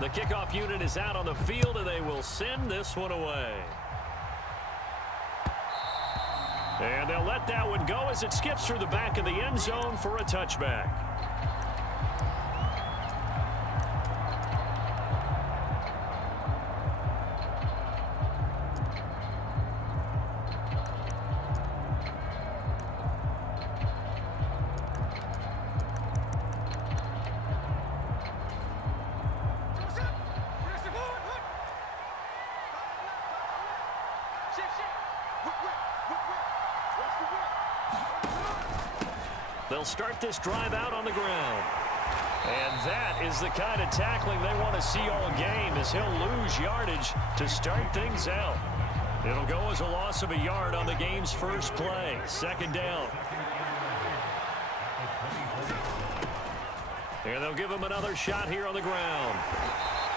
The kickoff unit is out on the field, and they will send this one away. And they'll let that one go as it skips through the back of the end zone for a touchback. They'll start this drive out on the ground. And that is the kind of tackling they want to see all game, as he'll lose yardage to start things out. It'll go as a loss of a yard on the game's first play. Second down. And they'll give him another shot here on the ground.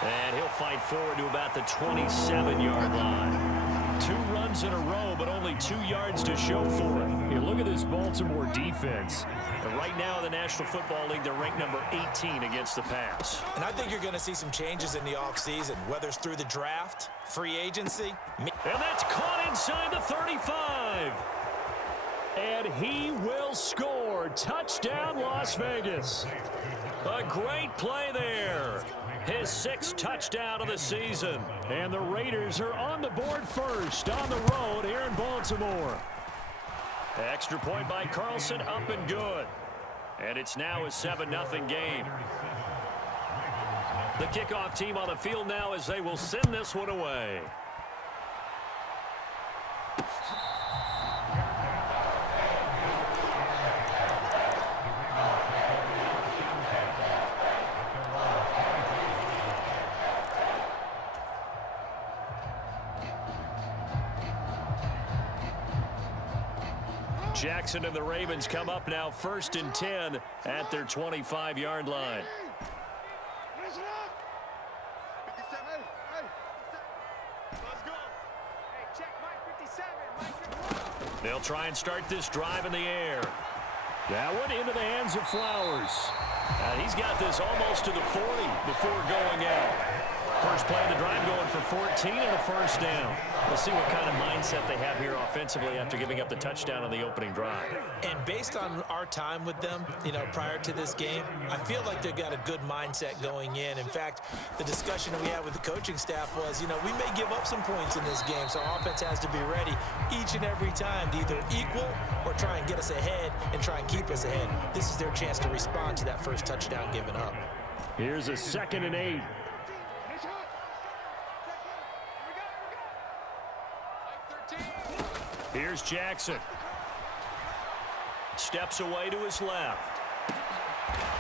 And he'll fight forward to about the 27-yard line. 2 runs in a row, but only 2 yards to show for it. Here, look at this Baltimore defense. And right now in the National Football League, they're ranked number 18 against the pass. And I think you're going to see some changes in the offseason, whether it's through the draft, free agency. And that's caught inside the 35. And he will score. Touchdown, Las Vegas. A great play there. His 6th touchdown of the season. And the Raiders are on the board first on the road here in Baltimore. Extra point by Carlson, up and good. And it's now a 7-0 game. The kickoff team on the field now as they will send this one away. Jackson and the Ravens come up now 1st and 10 at their 25-yard line. They'll try and start this drive in the air. That one into the hands of Flowers. He's got this almost to the 40 before going out. First play of the drive going for 14 and a first down. We'll see what kind of mindset they have here offensively after giving up the touchdown on the opening drive. And based on our time with them, prior to this game, I feel like they've got a good mindset going in. In fact, the discussion that we had with the coaching staff was, we may give up some points in this game, so our offense has to be ready each and every time to either equal or try and get us ahead and try and keep us ahead. This is their chance to respond to that first touchdown given up. Here's a 2nd and 8. Here's Jackson. Steps away to his left.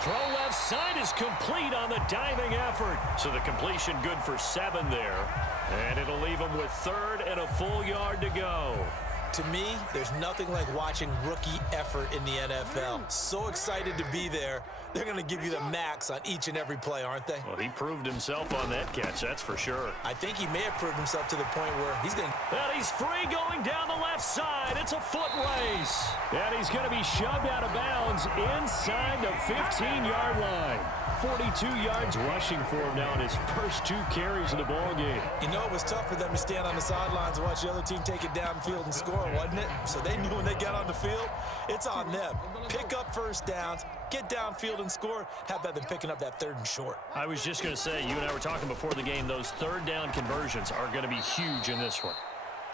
Throw left side is complete on the diving effort. So the completion good for 7 there. And it'll leave him with 3rd and a full yard to go. To me, there's nothing like watching rookie effort in the NFL. So excited to be there. They're going to give you the max on each and every play, aren't they? Well, he proved himself on that catch, that's for sure. I think he may have proved himself to the point where he's going to... And he's free going down the left side. It's a foot race. And he's going to be shoved out of bounds inside the 15-yard line. 42 yards rushing for him now in his first 2 carries of the ball game. It was tough for them to stand on the sidelines and watch the other team take it downfield and score, wasn't it? So they knew when they got on the field, it's on them. Pick up first downs, get downfield and score. How about them picking up that 3rd and short? I was just going to say, you and I were talking before the game, those 3rd down conversions are going to be huge in this one.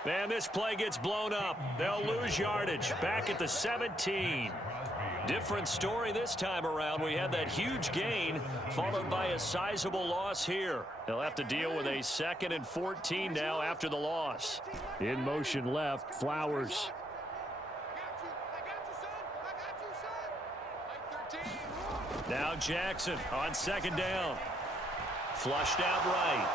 And this play gets blown up. They'll lose yardage back at the 17. Different story this time around. We had that huge gain followed by a sizable loss here. They'll have to deal with a 2nd and 14 now after the loss. In motion left, Flowers. Now Jackson on 2nd down. Flushed out right.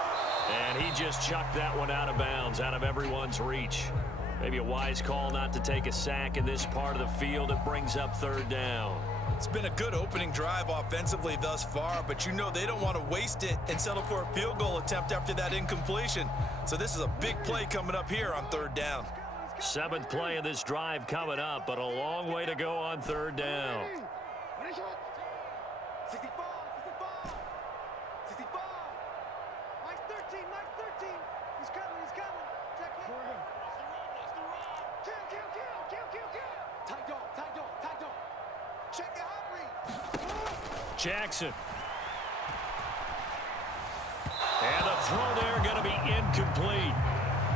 And he just chucked that one out of bounds, out of everyone's reach. Maybe a wise call not to take a sack in this part of the field. It brings up 3rd down. It's been a good opening drive offensively thus far, but they don't want to waste it and settle for a field goal attempt after that incompletion. So this is a big play coming up here on 3rd down. 7th play of this drive coming up, but a long way to go on 3rd down. Jackson. And the throw there going to be incomplete.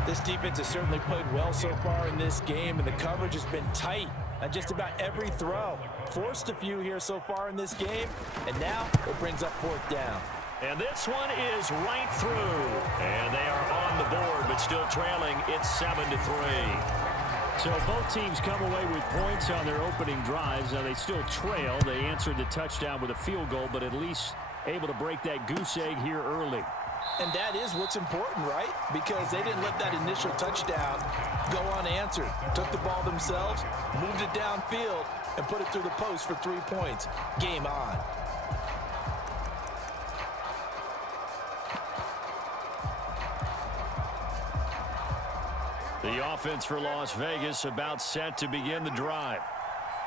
This defense has certainly played well so far in this game, and the coverage has been tight on just about every throw. Forced a few here so far in this game, and now it brings up fourth down. And this one is right through. And they are on the board, but still trailing. It's 7-3. So both teams come away with points on their opening drives. Now they still trail. They answered the touchdown with a field goal, but at least able to break that goose egg here early. And that is what's important, right? Because they didn't let that initial touchdown go unanswered. Took the ball themselves, moved it downfield, and put it through the post for 3 points. Game on. The offense for Las Vegas about set to begin the drive.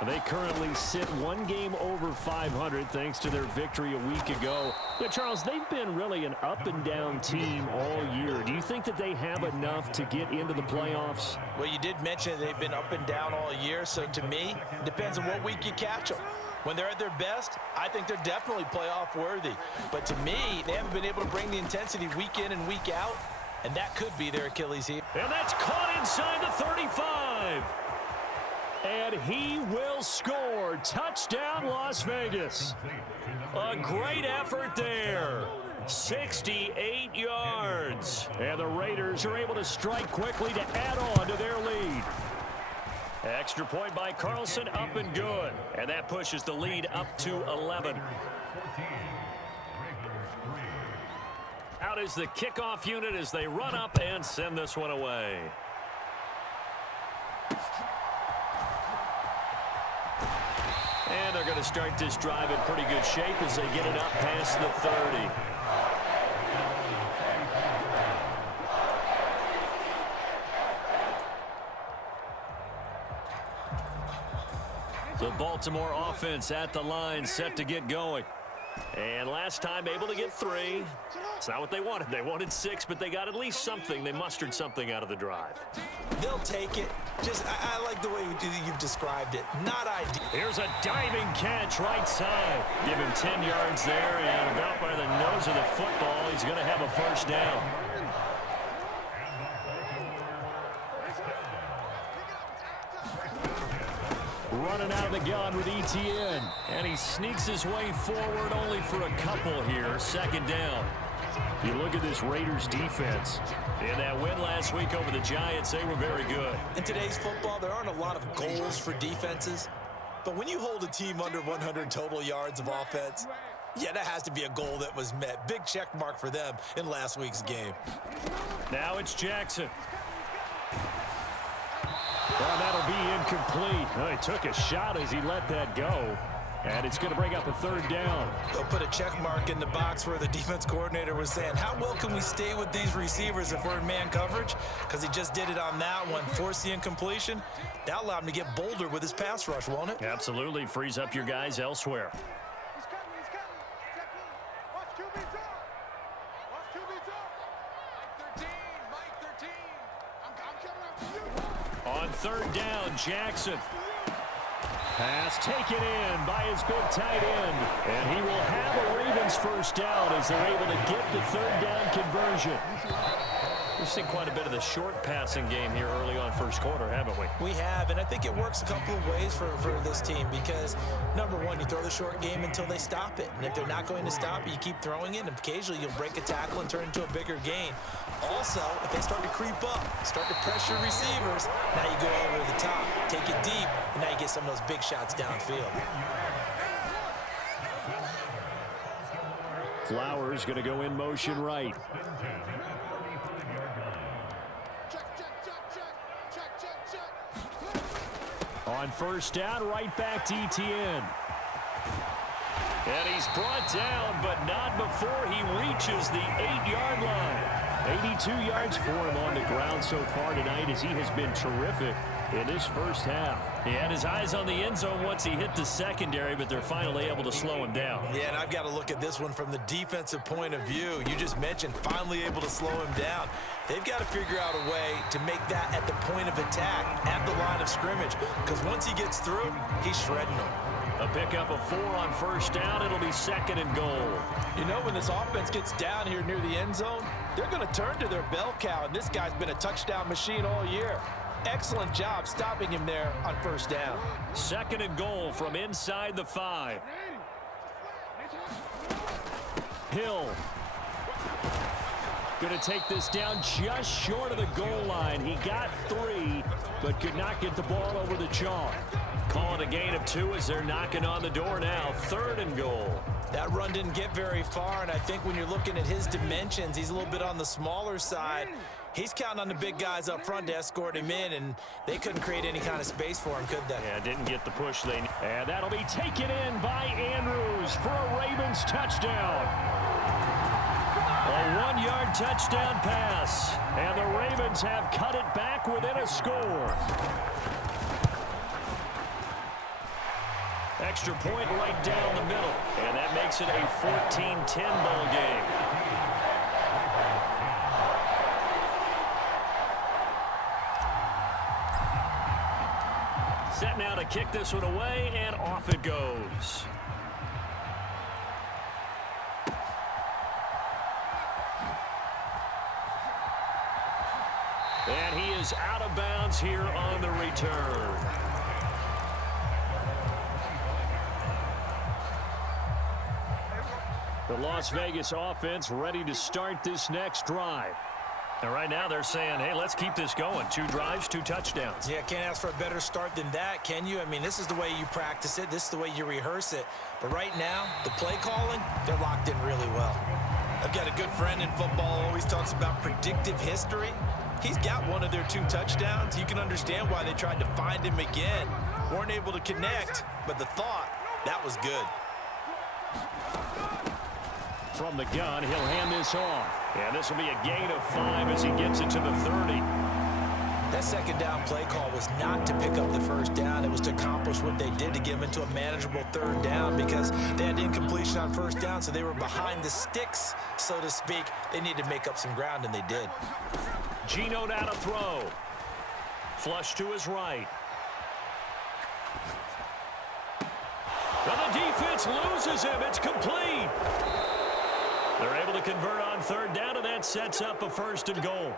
They currently sit one game over 500 thanks to their victory a week ago. Yeah, Charles, they've been really an up-and-down team all year. Do you think that they have enough to get into the playoffs? Well, you did mention they've been up and down all year, so to me, it depends on what week you catch them. When they're at their best, I think they're definitely playoff worthy. But to me, they haven't been able to bring the intensity week in and week out, and that could be their Achilles heel. And that's caught inside the 35. And he will score. Touchdown, Las Vegas. A great effort there. 68 yards. And the Raiders are able to strike quickly to add on to their lead. Extra point by Carlson, up and good. And that pushes the lead up to 11. Out is the kickoff unit as they run up and send this one away. And they're going to start this drive in pretty good shape as they get it up past the 30. The Baltimore offense at the line, set to get going. And last time able to get 3. It's not what they wanted. They wanted 6, but they got at least something. They mustered something out of the drive. They'll take it. Just, I like the way you've described it. Not ideal. Here's a diving catch right side. Give him 10 yards there, and about by the nose of the football, he's going to have a first down. Running out of the gun with ETN. And he sneaks his way forward only for a couple here. Second down. You look at this Raiders defense. In that win last week over the Giants, they were very good. In today's football, there aren't a lot of goals for defenses. But when you hold a team under 100 total yards of offense, yeah, that has to be a goal that was met. Big check mark for them in last week's game. Now it's Jackson. Well, that'll be incomplete. Well, he took a shot as he let that go. And it's going to bring up a third down. They'll put a check mark in the box where the defense coordinator was saying, how well can we stay with these receivers if we're in man coverage? Because he just did it on that one, forced the incompletion. That allowed him to get bolder with his pass rush, won't it? Absolutely. Frees up your guys elsewhere. He's coming. Check in. Watch QB drop. Watch QB drop. Mike 13. I'm coming up to you. On third down, Jackson. Pass taken in by his big tight end. And he will have a Ravens first down as they're able to get the third down conversion. We've seen quite a bit of the short passing game here early on first quarter, haven't we? We have, and I think it works a couple of ways for this team because, number one, you throw the short game until they stop it. And if they're not going to stop it, you keep throwing it, and occasionally you'll break a tackle and turn into a bigger gain. Also, if they start to creep up, start to pressure receivers, now you go over the top, take it deep, and now you get some of those big shots downfield. Flowers going to go in motion right. On first down, right back to ETN. And he's brought down, but not before he reaches the 8-yard line. 82 yards for him on the ground so far tonight as he has been terrific in this first half. He had his eyes on the end zone once he hit the secondary, but they're finally able to slow him down. Yeah, and I've got to look at this one from the defensive point of view. You just mentioned finally able to slow him down. They've got to figure out a way to make that at the point of attack, at the line of scrimmage, because once he gets through, he's shredding them. A pickup of 4 on first down. It'll be 2nd and goal. You know, when this offense gets down here near the end zone, they're going to turn to their bell cow, and this guy's been a touchdown machine all year. Excellent job stopping him there on first down. 2nd and goal from inside the 5. Hill. Going to take this down just short of the goal line. He got 3, but could not get the ball over the chalk. Calling a gain of 2 as they're knocking on the door now. 3rd and goal. That run didn't get very far, and I think when you're looking at his dimensions, he's a little bit on the smaller side. He's counting on the big guys up front to escort him in, and they couldn't create any kind of space for him, could they? Yeah, didn't get the push they need. And that'll be taken in by Andrews for a Ravens touchdown. A 1-yard touchdown pass, and the Ravens have cut it back within a score. Extra point right down the middle, and that makes it a 14-10 ball game. Set now to kick this one away, and off it goes. And he is out of bounds here on the return. The Las Vegas offense ready to start this next drive. And right now they're saying, hey, let's keep this going. 2 drives, 2 touchdowns. Yeah, can't ask for a better start than that, can you? I mean, this is the way you practice it. This is the way you rehearse it. But right now, the play calling, they're locked in really well. I've got a good friend in football, always talks about predictive history. He's got one of their 2 touchdowns. You can understand why they tried to find him again. Weren't able to connect, but the thought, that was good. From the gun, he'll hand this off. And this will be a gain of 5 as he gets it to the 30. That second down play call was not to pick up the first down. It was to accomplish what they did to get them into a manageable 3rd down because they had incompletion on first down, so they were behind the sticks, so to speak. They needed to make up some ground, and they did. Geno now to throw. Flush to his right. And the defense loses him. It's complete. They're able to convert on 3rd down, and that sets up a 1st and goal.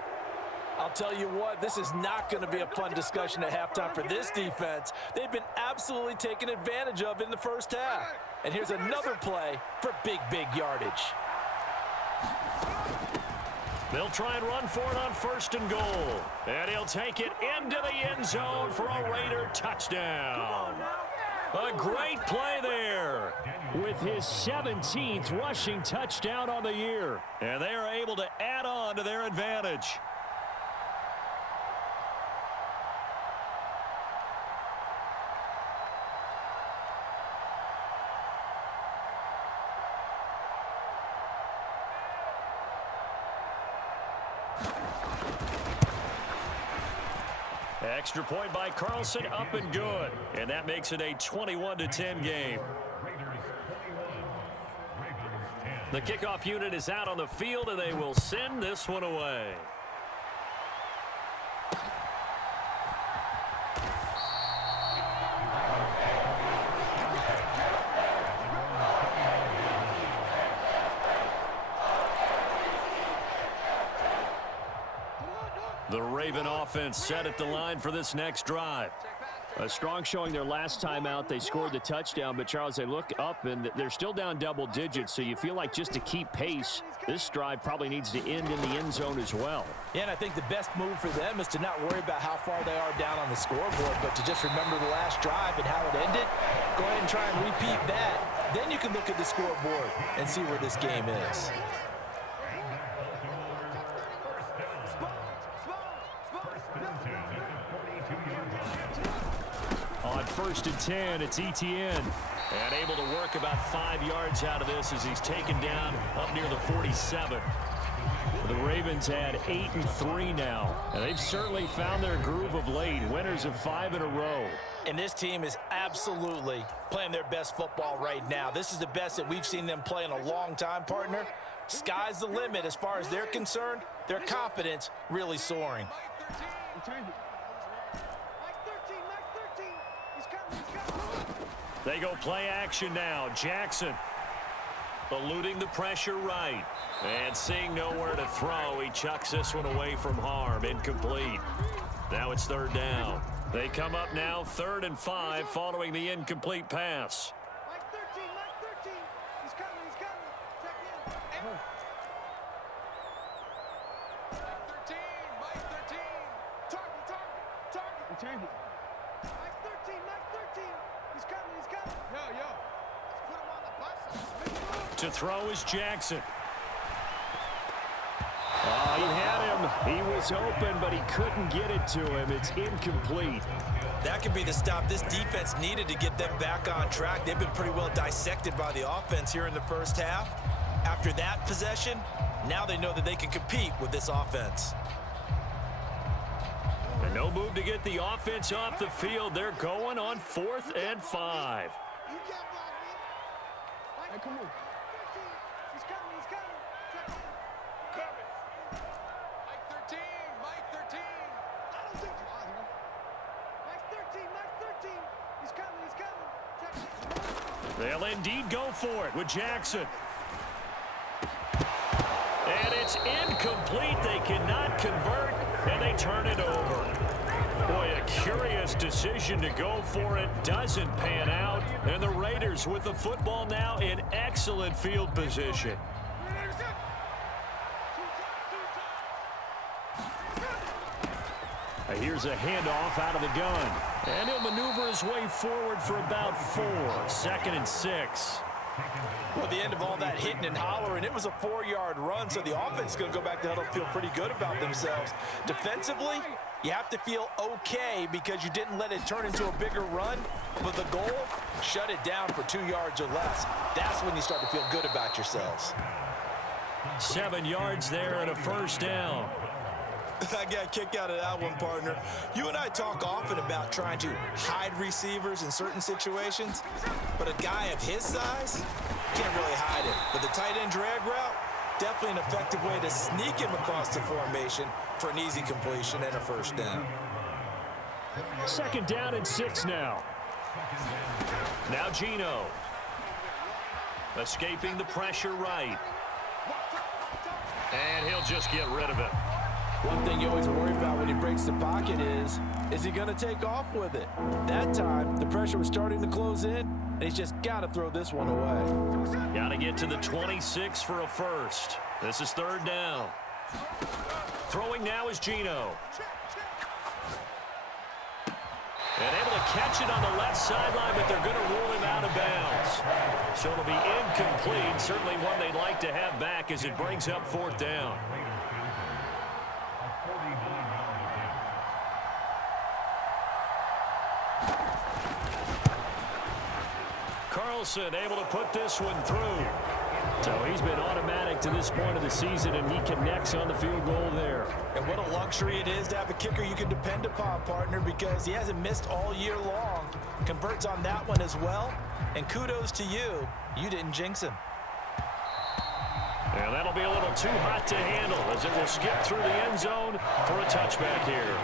I'll tell you what, this is not going to be a fun discussion at halftime for this defense. They've been absolutely taken advantage of in the first half. And here's another play for big yardage. They'll try and run for it on 1st and goal. And he'll take it into the end zone for a Raider touchdown. A great play there with his 17th rushing touchdown on the year. And they are able to add on to their advantage. Extra point by Carlson, up and good. And that makes it a 21-10 game. The kickoff unit is out on the field, and they will send this one away. The Raven offense set at the line for this next drive. A strong showing their last time out. They scored the touchdown, but Charles, they look up and they're still down double digits, so you feel like just to keep pace, this drive probably needs to end in the end zone as well. Yeah, and I think the best move for them is to not worry about how far they are down on the scoreboard, but to just remember the last drive and how it ended. Go ahead and try and repeat that. Then you can look at the scoreboard and see where this game is. On 1st and 10, it's Etienne. And able to work about 5 yards out of this as he's taken down up near the 47. The Ravens had 8-3 now. And they've certainly found their groove of late. Winners of 5 in a row. And this team is absolutely playing their best football right now. This is the best that we've seen them play in a long time, partner. Sky's the limit as far as they're concerned. Their confidence really soaring. They go play action now. Jackson eluding the pressure right. And seeing nowhere to throw, he chucks this one away from harm. Incomplete. Now it's third down. They come up now 3rd and 5 following the incomplete pass. Mike 13, Mike 13. He's coming, he's coming. Check in. Mike 13, Mike 13. Target. Mike 13, Mike 13. He's coming, he's coming. Yo. Let's put him on the bus. To throw is Jackson. Oh, he had him. He was open, but he couldn't get it to him. It's incomplete. That could be the stop this defense needed to get them back on track. They've been pretty well dissected by the offense here in the first half. After that possession, now they know that they can compete with this offense. And no move to get the offense off the field. They're going on 4th and 5. You can't block me. Mike, come on. He's coming, he's coming. Check in. Mike 13. I don't think you are here. Mike 13. He's coming. Check in. They'll indeed go for it with Jackson. And it's incomplete. They cannot convert, and they turn it over. Boy, a curious decision to go for it. Doesn't pan out. And the Raiders with the football now in excellent field position. Here's a handoff out of the gun. And he'll maneuver his way forward for about 4. 2nd and 6. Well, at the end of all that hitting and hollering, it was a 4-yard run, so the offense is going to go back to huddle and feel pretty good about themselves. Defensively, you have to feel okay because you didn't let it turn into a bigger run, but the goal, shut it down for 2 yards or less. That's when you start to feel good about yourselves. 7 yards there and a first down. I got a kick out of that one, partner. You and I talk often about trying to hide receivers in certain situations, but a guy of his size can't really hide it. But the tight end drag route, definitely an effective way to sneak him across the formation for an easy completion and a first down. 2nd down and 6 now. Now Geno. Escaping the pressure right. And he'll just get rid of it. One thing you always worry about when he breaks the pocket is he going to take off with it? That time, the pressure was starting to close in, and he's just got to throw this one away. Got to get to the 26 for a first. This is 3rd down. Throwing now is Geno. And able to catch it on the left sideline, but they're going to rule him out of bounds. So it'll be incomplete. Certainly one they'd like to have back as it brings up 4th down. Carlson able to put this one through. So he's been automatic to this point of the season, and he connects on the field goal there. And what a luxury it is to have a kicker you can depend upon, partner, because he hasn't missed all year long. Converts on that one as well. And kudos to you. You didn't jinx him. And that'll be a little too hot to handle as it will skip through the end zone for a touchback here.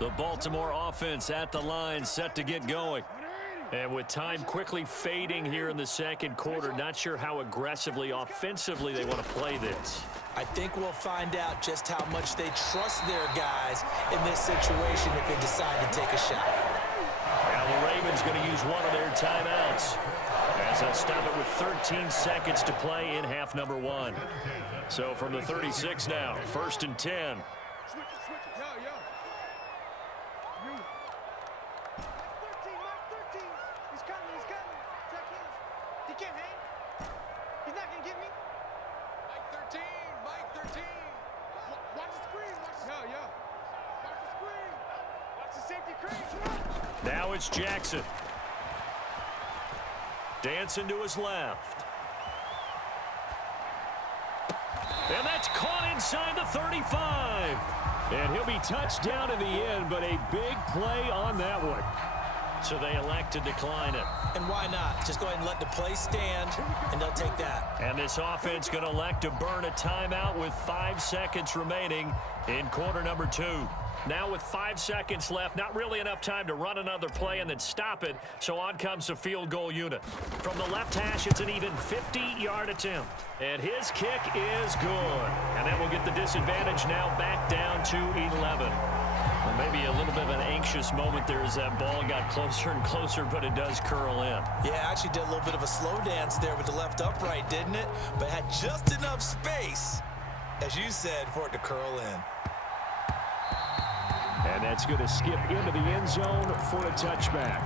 The Baltimore offense at the line, set to get going. And with time quickly fading here in the 2nd quarter, not sure how aggressively, offensively they want to play this. I think we'll find out just how much they trust their guys in this situation if they decide to take a shot. Now the Ravens going to use one of their timeouts as they'll stop it with 13 seconds to play in half number 1. So from the 36 now, 1st and 10. Now it's Jackson. Dancing to his left. And that's caught inside the 35. And he'll be touched down in the end, but a big play on that one. So they elect to decline it. And why not? Just go ahead and let the play stand, and they'll take that. And this offense going to elect to burn a timeout with 5 seconds remaining in quarter number 2. Now with 5 seconds left, not really enough time to run another play and then stop it, so on comes the field goal unit. From the left hash, it's an even 50-yard attempt. And his kick is good. And that will get the disadvantage now back down to 11. Well, maybe a little bit of an anxious moment there as that ball got closer and closer, but it does curl in. Yeah, actually did a little bit of a slow dance there with the left upright, didn't it? But had just enough space, as you said, for it to curl in. And that's going to skip into the end zone for a touchback.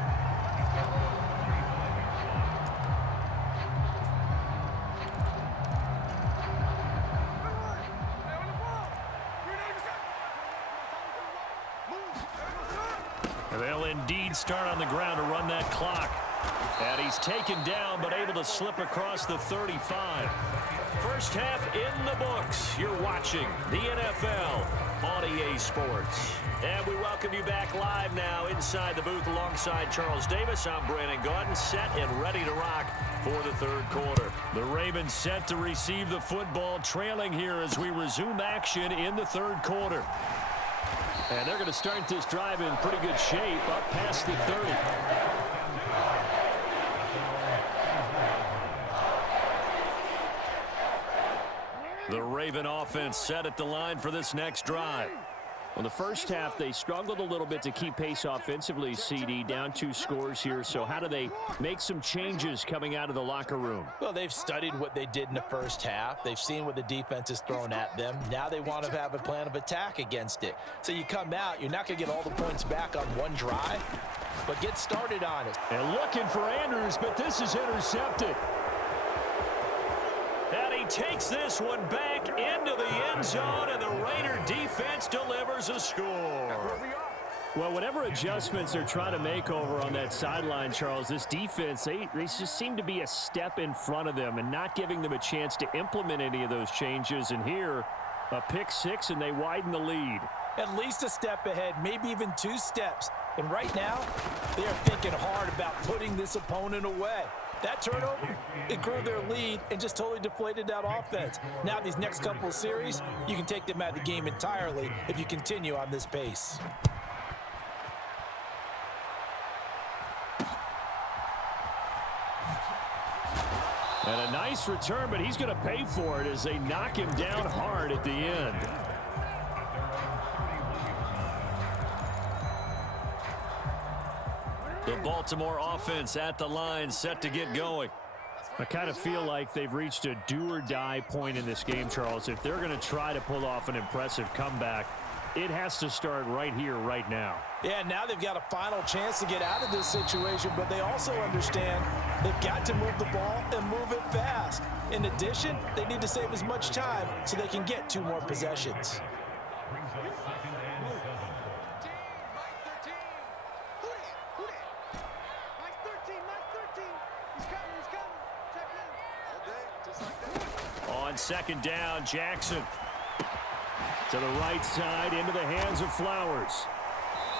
And they'll indeed start on the ground to run that clock. And he's taken down, but able to slip across the 35. First half in the books. You're watching the NFL on EA Sports. And we welcome you back live now inside the booth alongside Charles Davis. I'm Brandon Gaudin, set and ready to rock for the third quarter. The Ravens set to receive the football, trailing here as we resume action in the third quarter. And they're going to start this drive in pretty good shape up past the 30. The Raven offense set at the line for this next drive. Well, the first half, they struggled a little bit to keep pace offensively, CD, down 2 scores here. So how do they make some changes coming out of the locker room? Well, they've studied what they did in the first half. They've seen what the defense has thrown at them. Now they want to have a plan of attack against it. So you come out, you're not going to get all the points back on one drive, but get started on it. And looking for Andrews, but this is intercepted. And he takes this one back into the end zone, and the Raider defense delivers a score. Well, whatever adjustments they're trying to make over on that sideline, Charles, this defense, they just seem to be a step in front of them and not giving them a chance to implement any of those changes. And here, a pick 6, and they widen the lead. At least a step ahead, maybe even 2 steps. And right now, they are thinking hard about putting this opponent away. That turnover, it grew their lead and just totally deflated that offense. Now these next couple of series, you can take them out of the game entirely if you continue on this pace. And a nice return, but he's going to pay for it as they knock him down hard at the end. The Baltimore offense at the line, set to get going. I kind of feel like they've reached a do-or-die point in this game, Charles. If they're going to try to pull off an impressive comeback, it has to start right here, right now. Yeah, now they've got a final chance to get out of this situation, but they also understand they've got to move the ball and move it fast. In addition, they need to save as much time so they can get 2 more possessions. On second down, Jackson to the right side into the hands of Flowers.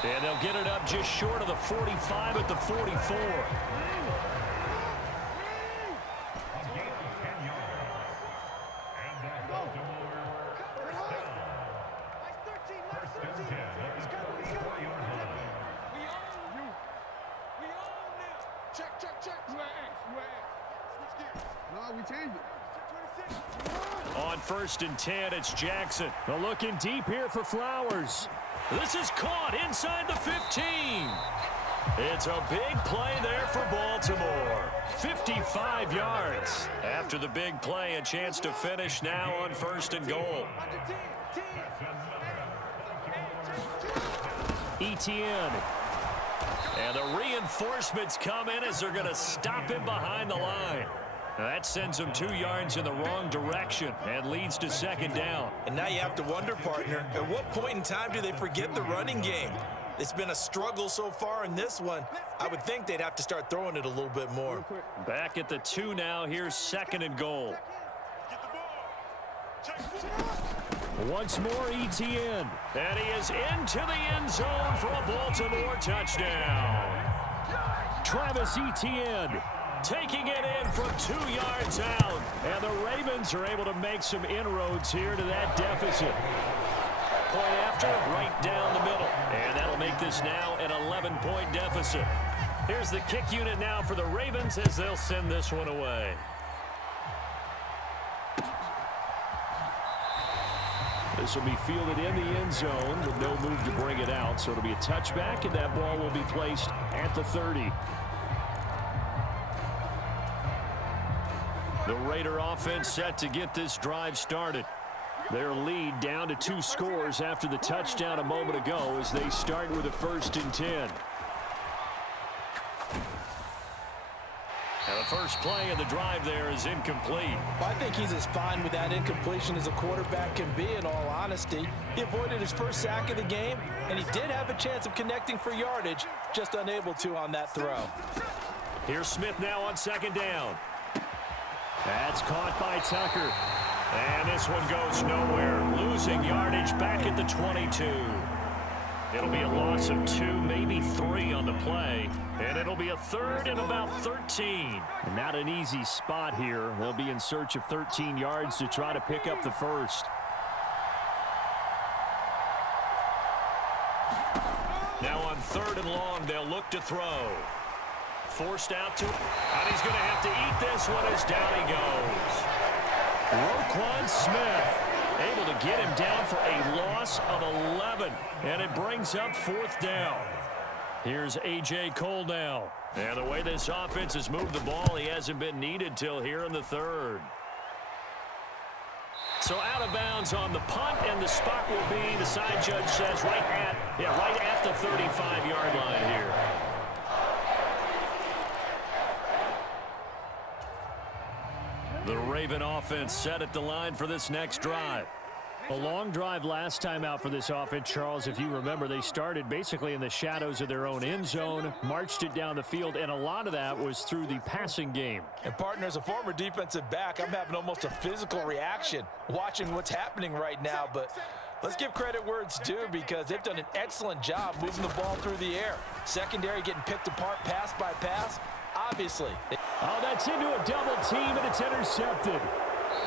And they'll get it up just short of the 45 at the 44. On first and 10, it's Jackson. But looking deep here for Flowers. This is caught inside the 15. It's a big play there for Baltimore. 55 yards. After the big play, a chance to finish now on first and goal. Etienne. And the reinforcements come in as they're going to stop him behind the line. That sends him 2 yards in the wrong direction and leads to second down. And now you have to wonder, partner, at what point in time do they forget the running game? It's been a struggle so far in this one. I would think they'd have to start throwing it a little bit more. Back at the 2 now. Here's second and goal. Once more, ETN. And he is into the end zone for a Baltimore touchdown. Travis Etienne taking it in from 2 yards out. And the Ravens are able to make some inroads here to that deficit. Point after, right down the middle. And that'll make this now an 11-point deficit. Here's the kick unit now for the Ravens as they'll send this one away. This will be fielded in the end zone with no move to bring it out. So it'll be a touchback, and that ball will be placed at the 30. The Raider offense set to get this drive started. Their lead down to 2 scores after the touchdown a moment ago as they start with a 1st and 10. And the first play of the drive there is incomplete. Well, I think he's as fine with that incompletion as a quarterback can be, in all honesty. He avoided his first sack of the game, and he did have a chance of connecting for yardage, just unable to on that throw. Here's Smith now on 2nd down. That's caught by Tucker. And this one goes nowhere. Losing yardage back at the 22. It'll be a loss of 2, maybe 3 on the play. And it'll be a 3rd and about 13. And not an easy spot here. They'll be in search of 13 yards to try to pick up the first. Now on 3rd and long, they'll look to throw. Forced out to, and he's going to have to eat this one as down he goes. Roquan Smith able to get him down for a loss of 11, and it brings up 4th down. Here's A.J. Cole now. And the way this offense has moved the ball, he hasn't been needed till here in the 3rd. So out of bounds on the punt, and the spot will be, the side judge says, right at the 35-yard line here. The Raven offense set at the line for this next drive. A long drive last time out for this offense, Charles. If you remember, they started basically in the shadows of their own end zone, marched it down the field, and a lot of that was through the passing game. And partner, as a former defensive back, I'm having almost a physical reaction watching what's happening right now. But let's give credit where it's due, because they've done an excellent job moving the ball through the air. Secondary getting picked apart pass by pass. Obviously. Oh, that's into a double team, and it's intercepted.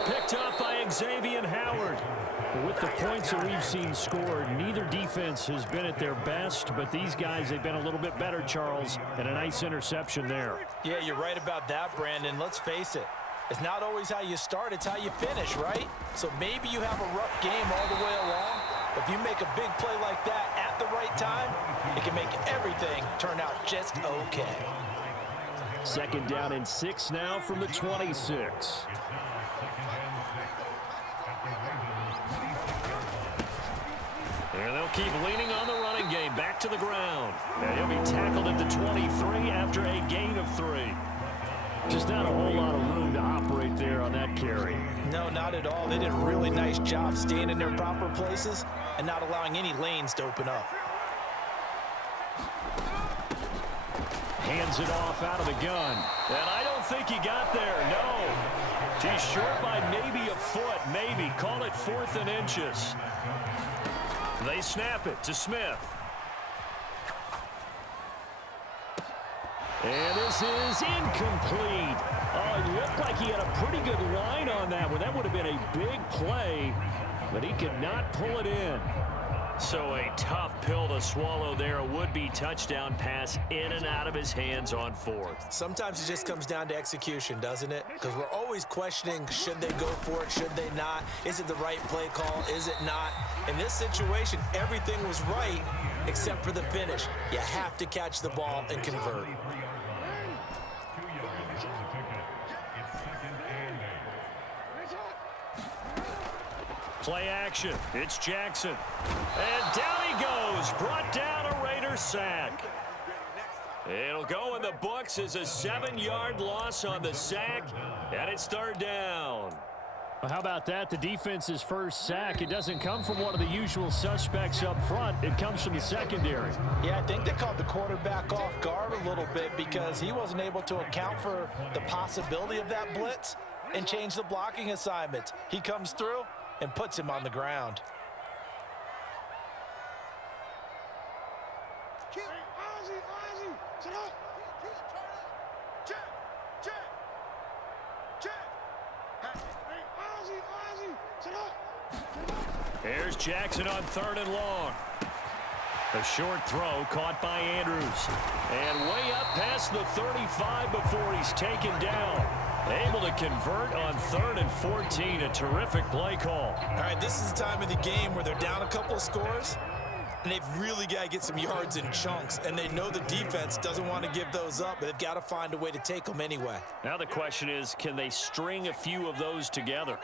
Picked up by Xavier Howard. With the points that we've seen scored, neither defense has been at their best, but these guys, they've been a little bit better, Charles, and a nice interception there. Yeah, you're right about that, Brandon. Let's face it. It's not always how you start, it's how you finish, right? So maybe you have a rough game all the way along. If you make a big play like that at the right time, it can make everything turn out just okay. 2nd down and 6 now from the 26. And they'll keep leaning on the running game. Back to the ground. And he'll be tackled at the 23 after a gain of 3. Just not a whole lot of room to operate there on that carry. No, not at all. They did a really nice job staying in their proper places and not allowing any lanes to open up. Hands it off out of the gun. And I don't think he got there, no. He's short by maybe a foot, maybe. Call it 4th and inches. They snap it to Smith. And this is incomplete. Oh, it looked like he had a pretty good line on that one. That would have been a big play, but he could not pull it in. So a tough pill to swallow there. A would-be touchdown pass in and out of his hands on 4th. Sometimes it just comes down to execution, doesn't it? Because we're always questioning, should they go for it, should they not? Is it the right play call, is it not? In this situation, everything was right except for the finish. You have to catch the ball and convert. Play action. It's Jackson. And down he goes. Brought down a Raider sack. It'll go in the books as a 7-yard loss on the sack, and it's 3rd down. Well, how about that? The defense's first sack. It doesn't come from one of the usual suspects up front. It comes from the secondary. Yeah, I think they caught the quarterback off guard a little bit because he wasn't able to account for the possibility of that blitz and change the blocking assignments. He comes through, and puts him on the ground. Here's Jackson on 3rd and long. A short throw caught by Andrews. And way up past the 35 before he's taken down. Able to convert on 3rd and 14. A terrific play call. All right, this is the time of the game where they're down a couple of scores, and they've really got to get some yards in chunks, and they know the defense doesn't want to give those up, but they've got to find a way to take them anyway. Now the question is, can they string a few of those together?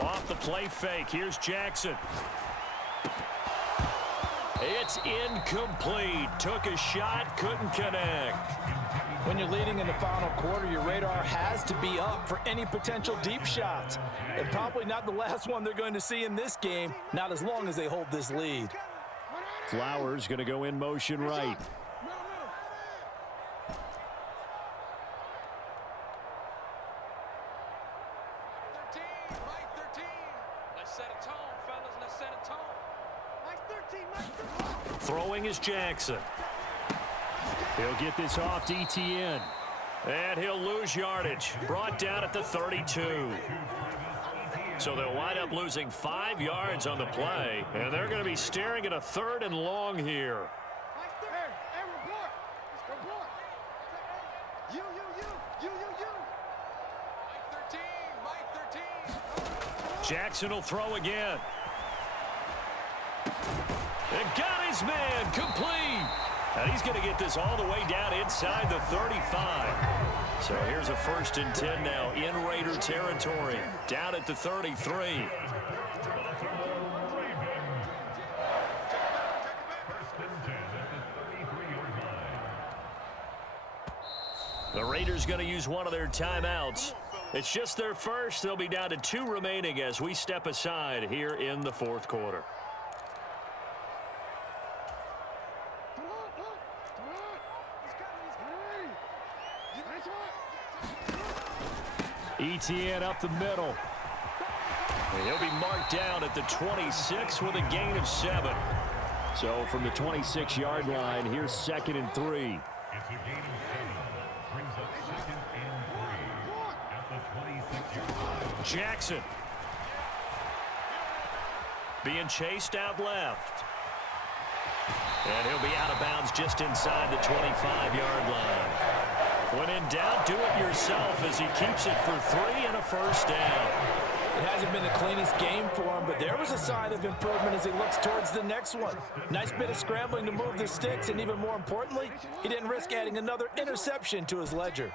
Off the play fake, here's Jackson. It's incomplete. Took a shot, couldn't connect. When you're leading in the final quarter, your radar has to be up for any potential deep shots. And probably not the last one they're going to see in this game, not as long as they hold this lead. Flowers going to go in motion right. Throwing is Jackson. He'll get this off to ETN. And he'll lose yardage. Brought down at the 32. So they'll wind up losing 5 yards on the play. And they're going to be staring at a 3rd and long here. Jackson will throw again. And got his man complete. And he's going to get this all the way down inside the 35. So here's a 1st and 10 now in Raider territory. Down at the 33. The Raiders going to use one of their timeouts. It's just their first. They'll be down to 2 remaining as we step aside here in the 4th quarter. ETN up the middle. And he'll be marked down at the 26 with a gain of 7. So from the 26-yard line, here's 2nd and 3. It's a gain of 7. Brings up 2nd and 3 at the 26-yard line. Jackson. Being chased out left. And he'll be out of bounds just inside the 25-yard line. When in doubt, do it yourself as he keeps it for 3 and a 1st down. It hasn't been the cleanest game for him, but there was a sign of improvement as he looks towards the next one. Nice bit of scrambling to move the sticks, and even more importantly, he didn't risk adding another interception to his ledger.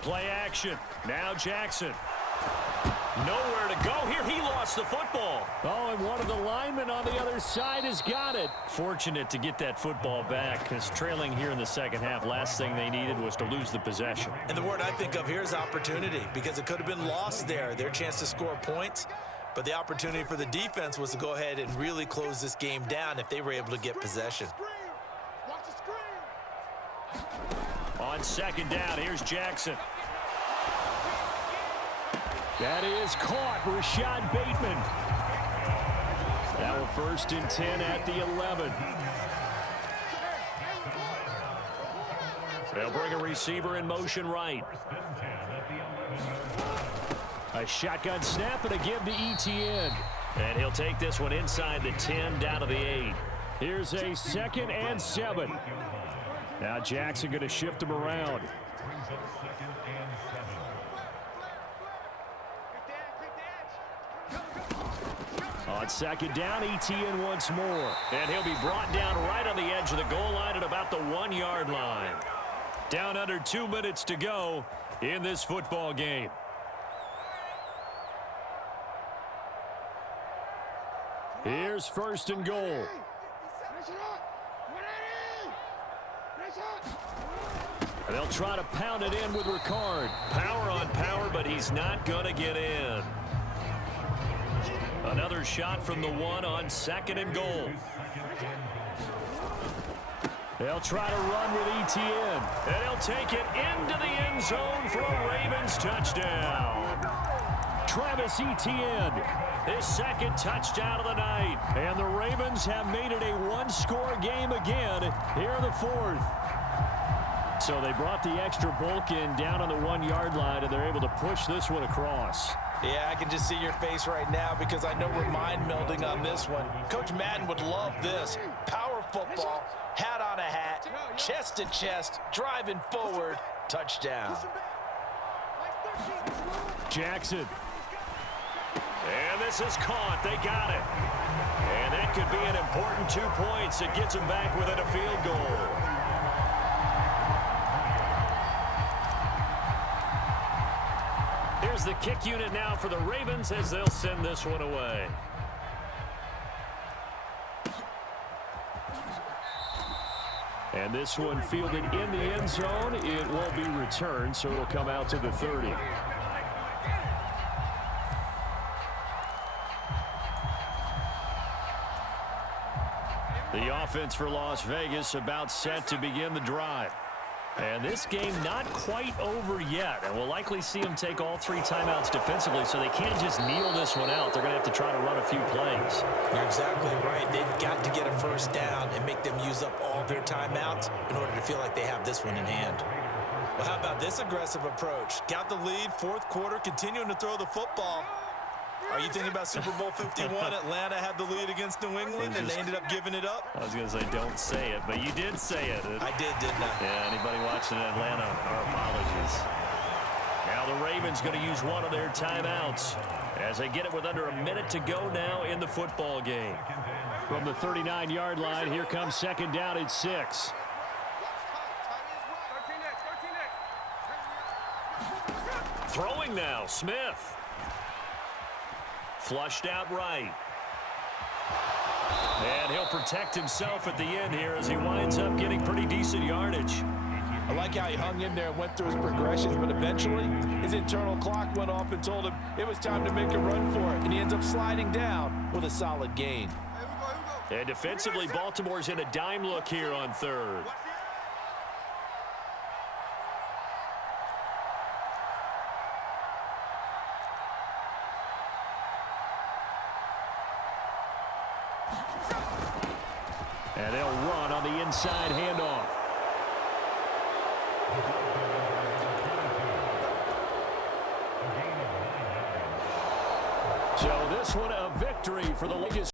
Play action. Now Jackson. Nowhere to go here. He lost the football. Oh, and one of the linemen on the other side has got it. Fortunate to get that football back because trailing here in the second half, last thing they needed was to lose the possession. And the word I think of here is opportunity because it could have been lost there, their chance to score points. But the opportunity for the defense was to go ahead and really close this game down if they were able to get possession. On 2nd down, here's Jackson. That is caught. Rashad Bateman. Now a 1st and 10 at the 11. They'll bring a receiver in motion right. A shotgun snap and a give to ETN. And he'll take this one inside the 10 down to the 8. Here's a 2nd and 7. Now Jackson going to shift him around. On 2nd down, ETN once more. And he'll be brought down right on the edge of the goal line at about the 1-yard line. Down under 2 minutes to go in this football game. Here's 1st and goal. And they'll try to pound it in with Ricard. Power on power, but he's not going to get in. Another shot from the 1 on 2nd and goal. They'll try to run with ETN, and he'll take it into the end zone for a Ravens touchdown. Travis Etienne, his second touchdown of the night. And the Ravens have made it a one-score game again here in the fourth. So they brought the extra bulk in down on the 1-yard line, and they're able to push this one across. Yeah, I can just see your face right now because I know we're mind melding on this one. Coach Madden would love this. Power football, hat on a hat, chest to chest, driving forward, touchdown. Jackson. And this is caught. They got it. And that could be an important 2 points. It gets them back within a field goal. Here's the kick unit now for the Ravens as they'll send this one away. And this one fielded in the end zone. It won't be returned, so it'll come out to the 30. The offense for Las Vegas about set to begin the drive. And this game not quite over yet. And we'll likely see them take all 3 timeouts defensively, so they can't just kneel this one out. They're going to have to try to run a few plays. You're exactly right. They've got to get a first down and make them use up all their timeouts in order to feel like they have this one in hand. Well, how about this aggressive approach? Got the lead, fourth quarter, continuing to throw the football. Are you thinking about Super Bowl 51? Atlanta had the lead against New England, and they ended up giving it up? I was going to say don't say it, but you did say it. I did, didn't I? Yeah, anybody watching in Atlanta, our apologies. Now the Ravens going to use one of their timeouts as they get it with under a minute to go now in the football game. From the 39-yard line, here comes second down at 6. Throwing now, Smith. Flushed out right. And he'll protect himself at the end here as he winds up getting pretty decent yardage. I like how he hung in there and went through his progressions, but eventually his internal clock went off and told him it was time to make a run for it, and he ends up sliding down with a solid gain. And defensively, Baltimore's in a dime look here on third. And they'll run on the inside handoff. So this one a victory for the latest.